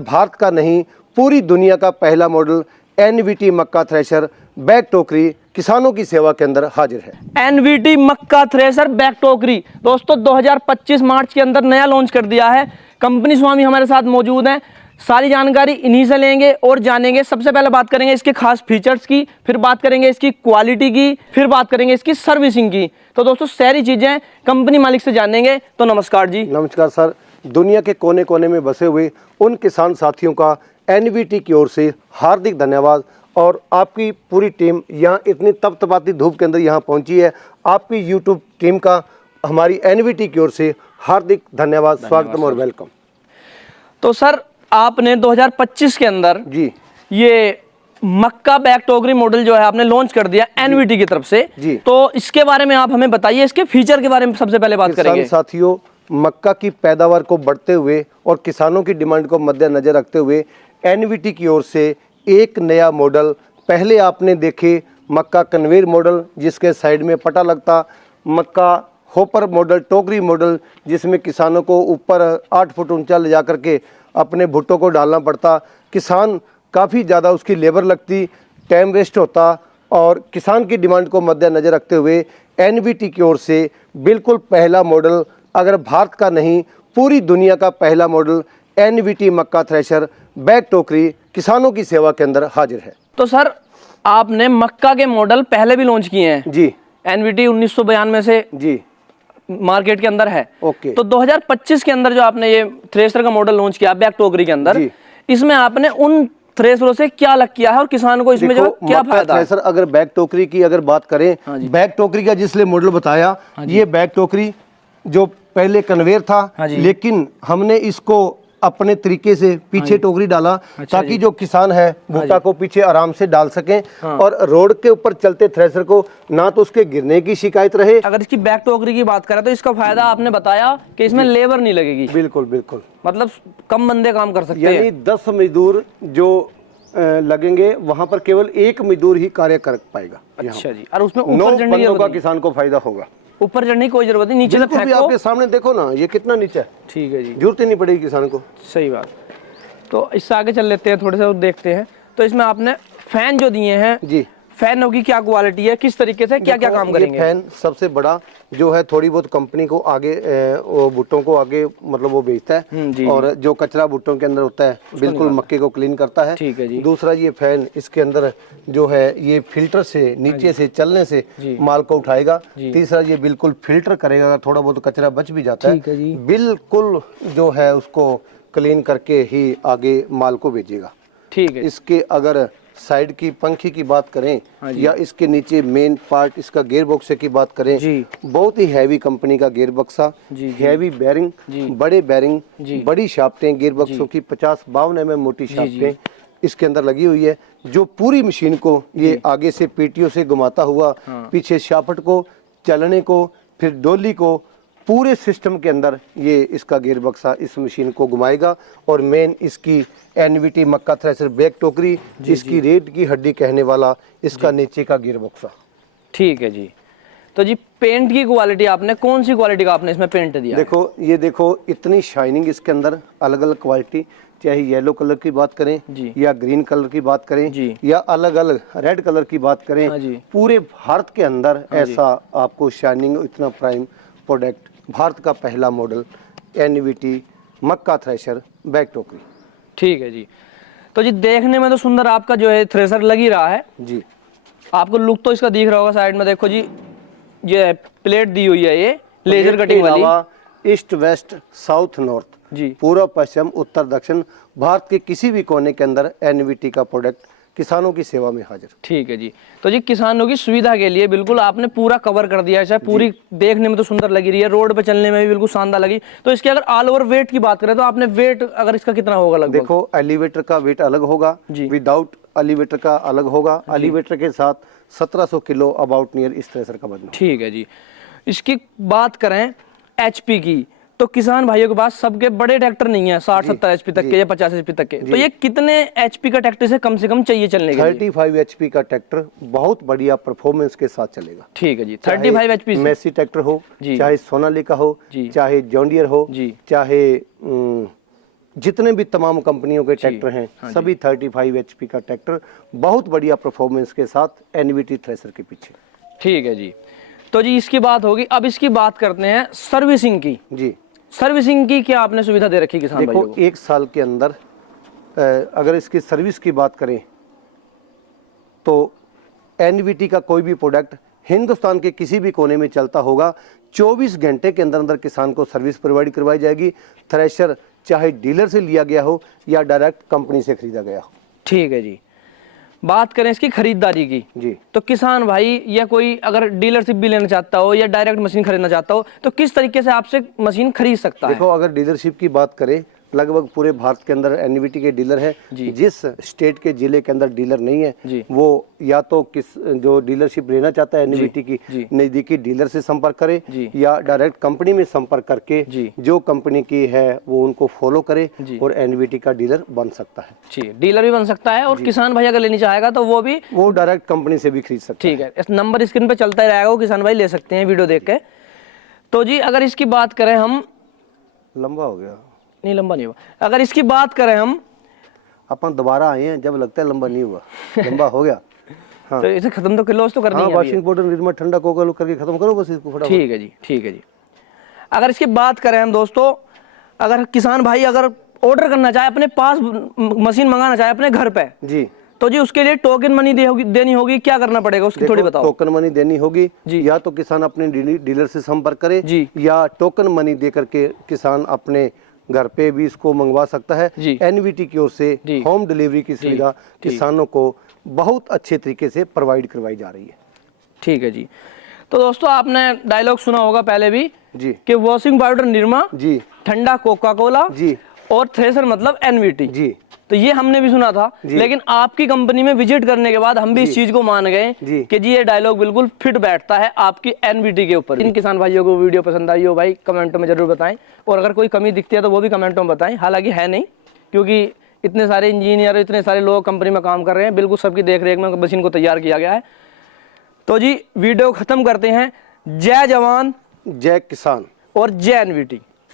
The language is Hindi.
भारत का नहीं पूरी दुनिया का पहला मॉडल एनवीटी मक्का थ्रेशर बैक टोकरी किसानों की सेवा के अंदर हाजिर है। एनवीटी मक्का थ्रेशर बैक टोकरी दोस्तों 2025 मार्च के अंदर नया लॉन्च कर दिया है। कंपनी स्वामी हमारे साथ मौजूद हैं। सारी जानकारी इन्हीं से लेंगे और जानेंगे। सबसे पहले बात करेंगे इसके खास फीचर्स की, फिर बात करेंगे इसकी क्वालिटी की, फिर बात करेंगे इसकी सर्विसिंग की। तो दोस्तों सारी चीजें कंपनी मालिक से जानेंगे। तो नमस्कार जी। नमस्कार सर। दुनिया के कोने कोने में बसे हुए उन किसान साथियों का एनवीटी की ओर से हार्दिक धन्यवाद। और आपकी पूरी टीम यहाँ इतनी तपतपाती धूप के अंदर यहाँ पहुँची है। आपकी यूट्यूब टीम का हमारी एनवीटी की ओर से हार्दिक धन्यवाद, स्वागतम और वेलकम। तो सर आपने 2025 के अंदर जी ये मक्का बैक टोकरी मॉडल जो है आपने लॉन्च कर दिया एनवीटी की तरफ से जी। तो इसके बारे में आप हमें बताइए, इसके फीचर के बारे में सबसे पहले बात करेंगे। साथियों, मक्का की पैदावार को बढ़ते हुए और किसानों की डिमांड को मद्देनजर रखते हुए एनवीटी की ओर से एक नया मॉडल, पहले आपने देखे मक्का कन्वेयर मॉडल जिसके साइड में पटा लगता, मक्का होपर मॉडल, टोकरी मॉडल जिसमें किसानों को ऊपर 8 फुट ऊंचा ले जा करके अपने भुट्टो को डालना पड़ता, किसान काफ़ी ज़्यादा उसकी लेबर लगती, टाइम वेस्ट होता। और किसान की डिमांड को मद्देनजर रखते हुए एनवीटी की ओर से बिल्कुल पहला मॉडल, अगर भारत का नहीं पूरी दुनिया का पहला मॉडल एनवीटी मक्का थ्रेशर बैक टोकरी किसानों की सेवा के अंदर हाजिर है। तो सर आपने मक्का के मॉडल पहले भी लॉन्च किए हैं जी। एनवीटी 1992 से जी मार्केट के अंदर है। ओके। तो 2025 के अंदर जो आपने ये थ्रेशर का मॉडल लॉन्च किया बैक टोकरी के अंदर, इसमें आपने उन थ्रेशरों से क्या अलग किया है और किसान को इसमें जो क्या फायदा है? थ्रेशर अगर बैक टोकरी की अगर बात करें, बैक टोकरी का जिसने मॉडल बताया, ये बैक टोकरी जो पहले कन्वेयर था, लेकिन हमने इसको अपने तरीके से पीछे टोकरी डाला ताकि जो किसान है भुट्टा को पीछे आराम से डाल सकें और रोड के ऊपर चलते थ्रेशर को ना तो उसके गिरने की शिकायत रहे। अगर इसकी बैक टोकरी की बात करें तो इसका फायदा आपने बताया कि इसमें लेबर नहीं लगेगी। बिल्कुल बिल्कुल, मतलब कम बंदे काम कर सकते हैं, यानी 10 मजदूर जो लगेंगे वहां पर केवल एक मजदूर ही कार्य कर पाएगा। अच्छा जी। और उसमें नौ ऊपर चढ़ने बंदों का किसान को फायदा होगा। ऊपर चढ़ने की कोई जरूरत नहीं, नीचे से फेंको। आपके सामने देखो ना, ये कितना नीचे है। ठीक है जी, जरूरत ही नहीं पड़ेगी किसान को। सही बात। तो इससे आगे चल लेते हैं, थोड़े से देखते हैं। तो इसमें आपने फैन जो दिए हैं जी, फैनों की क्या क्वालिटी है, किस तरीके से क्या क्या काम करेंगे? फैन सबसे बड़ा जो है, थोड़ी बहुत कंपनी को आगे वो भुट्टों को आगे मतलब वो बेचता है और जो कचरा भुट्टों के अंदर होता है बिल्कुल मक्के को क्लीन करता है। ठीक है जी। दूसरा ये फैन इसके अंदर जो है ये फिल्टर से नीचे से चलने से माल को उठाएगा। तीसरा ये बिल्कुल फिल्टर करेगा, थोड़ा बहुत कचरा बच भी जाता है बिल्कुल जो है उसको क्लीन करके ही आगे माल को भेजेगा। ठीक है। इसके अगर साइड की पंखी की बात करें या इसके नीचे मेन पार्ट इसका गियर बॉक्स की बात करें, बहुत ही हैवी कंपनी का गियर बक्सा, हैवी बैरिंग, बड़े बैरिंग, बड़ी शाफ्टें, गियर बक्सों की 50-52 mm मोटी शाफ्टें इसके अंदर लगी हुई है, जो पूरी मशीन को ये आगे से पीटीओ से घुमाता हुआ पीछे शाफ्ट को, चलने को, फिर डोली को, पूरे सिस्टम के अंदर ये इसका गियर बक्सा इस मशीन को घुमाएगा। और मेन इसकी एनवीटी मक्का थ्रेशर बैक टोकरी, इसकी रेत की हड्डी कहने वाला इसका नीचे का गियर बक्सा। ठीक है जी। तो जी पेंट की क्वालिटी आपने कौन सी क्वालिटी का आपने इसमें पेंट दिया? देखो ये देखो इतनी शाइनिंग इसके अंदर, अलग अलग क्वालिटी, चाहे येलो कलर की बात करें या ग्रीन कलर की बात करें या अलग अलग रेड कलर की बात करें, पूरे भारत के अंदर ऐसा आपको शाइनिंग, इतना प्राइम प्रोडक्ट, भारत का पहला मॉडल एनवीटी मक्का थ्रेशर बैक टोकरी। ठीक है जी। तो जी देखने में तो सुंदर आपका जो है थ्रेशर लग ही रहा है जी। आपको लुक तो इसका दिख रहा होगा। साइड में देखो जी, ये प्लेट दी हुई है, ये लेजर कटिंग वाली। ईस्ट वेस्ट साउथ नॉर्थ जी, पूर्व पश्चिम उत्तर दक्षिण भारत के किसी भी कोने के अंदर एनवीटी का प्रोडक्ट किसानों की सेवा में हाजिर। ठीक है जी। तो जी किसानों की सुविधा के लिए बिल्कुल आपने पूरा कवर कर दिया है, पूरी देखने में तो सुंदर लगी रही है, रोड पे चलने में भी बिल्कुल शानदार लगी। तो इसके अगर ऑल ओवर वेट की बात करें तो आपने वेट अगर इसका कितना होगा लगभग? देखो एलिवेटर का वेट अलग होगा, विदाउट एलिवेटर का अलग होगा। एलिवेटर के साथ 1700 किलो अबाउट नियर इस थ्रेशर का वजन। ठीक है जी। इसकी बात करें एचपी की, तो किसान भाइयों के पास सबके बड़े ट्रैक्टर नहीं है 60-70 एचपी तक के या 50 एचपी तक के, तो ये कितने एचपी का ट्रैक्टर से कम चाहिए चलने के लिए? 35 एचपी का ट्रैक्टर बहुत बढ़िया परफॉर्मेंस के साथ चलेगा। ठीक है जी। 35 एचपी मेसी ट्रैक्टर हो, चाहे सोनालिका हो, चाहे जॉन डियर हो, चाहे जितने भी तमाम कंपनियों के ट्रैक्टर हैं सभी 35 HP का ट्रैक्टर, बहुत बढ़िया परफॉर्मेंस के साथ एनवीटी थ्रेशर के पीछे। ठीक है जी। तो जी इसकी बात होगी, अब इसकी बात करते हैं सर्विसिंग की। जी, सर्विसिंग की क्या आपने सुविधा दे रखी किसान भाइयों देखो को? 1 साल के अंदर अगर इसकी सर्विस की बात करें तो एनवीटी का कोई भी प्रोडक्ट हिंदुस्तान के किसी भी कोने में चलता होगा 24 घंटे के अंदर अंदर किसान को सर्विस प्रोवाइड करवाई जाएगी। थ्रेशर चाहे डीलर से लिया गया हो या डायरेक्ट कंपनी से खरीदा गया हो। ठीक है जी। बात करें इसकी खरीदारी की जी, तो किसान भाई या कोई अगर डीलरशिप भी लेना चाहता हो या डायरेक्ट मशीन खरीदना चाहता हो तो किस तरीके से आपसे मशीन खरीद सकता है? देखो अगर डीलरशिप की बात करें लगभग पूरे भारत के अंदर एनवीटी के डीलर हैं। जी। जिस स्टेट के जिले के अंदर डीलर नहीं है जी। वो या तो जो डीलरशिप लेना चाहता है एनवीटी जी। की नज़दीकी डीलर से संपर्क करे जी। या डायरेक्ट कंपनी में संपर्क करके जी। जो कंपनी की है वो उनको फॉलो करे जी। और एनवीटी का डीलर बन सकता है। ठीक, डीलर भी बन सकता है और किसान भाई अगर लेनी चाहेगा तो वो डायरेक्ट कंपनी से भी खरीद सकता है। ठीक है। इस नंबर स्क्रीन पे चलता ही रहेगा, वो किसान भाई ले सकते हैं वीडियो देख के। तो जी अगर इसकी बात करें हम, लंबा हो गया, नहीं लंबा नहीं हुआ, अगर इसकी बात करें हम अपन दोबारा आए हैं जब लगता है लंबा नहीं हुआ, लंबा हो गया। हाँ, तो इसे खत्म तो क्लोज तो करनी हाँ, है अभी। वॉशिंग पाउडर निर्मा ठंडा कोका करके खत्म करो बस इसको फटाफट। ठीक है जी, ठीक है जी। अगर इसकी बात करें हम दोस्तों, अगर किसान भाई अगर ऑर्डर करना चाहे, अपने पास मशीन मंगाना चाहे अपने घर पे, जी, तो जी उसके लिए टोकन मनी देनी होगी, क्या करना पड़ेगा उसकी थोड़ी बताओ। टोकन मनी देनी होगी जी। या तो किसान अपने डीलर से संपर्क करे जी। या टोकन मनी दे करके किसान अपने घर पे भी इसको मंगवा सकता है। जी। एनवीटी की ओर से जी। होम डिलीवरी की सुविधा जी। किसानों को बहुत अच्छे तरीके से प्रोवाइड करवाई जा रही है। ठीक है जी। तो दोस्तों आपने डायलॉग सुना होगा पहले भी जी, कि वॉशिंग पाउडर निरमा, जी, ठंडा कोका कोला जी, और थ्रेशर मतलब एनवीटी। जी, तो ये हमने भी सुना था, लेकिन आपकी कंपनी में विजिट करने के बाद हम भी इस चीज को मान गए जी। कि जी ये डायलॉग बिल्कुल फिट बैठता है आपकी एनवीटी के ऊपर। इन किसान भाइयों को वीडियो पसंद आई हो भाई कमेंटों में जरूर बताएं, और अगर कोई कमी दिखती है तो वो भी कमेंटों में बताएं। हालांकि है नहीं, क्योंकि इतने सारे इंजीनियर इतने सारे लोग कंपनी में काम कर रहे हैं, बिल्कुल सबकी देख रेख में मशीन को तैयार किया गया है। तो जी वीडियो खत्म करते हैं। जय जवान जय किसान और जय एनवीटी।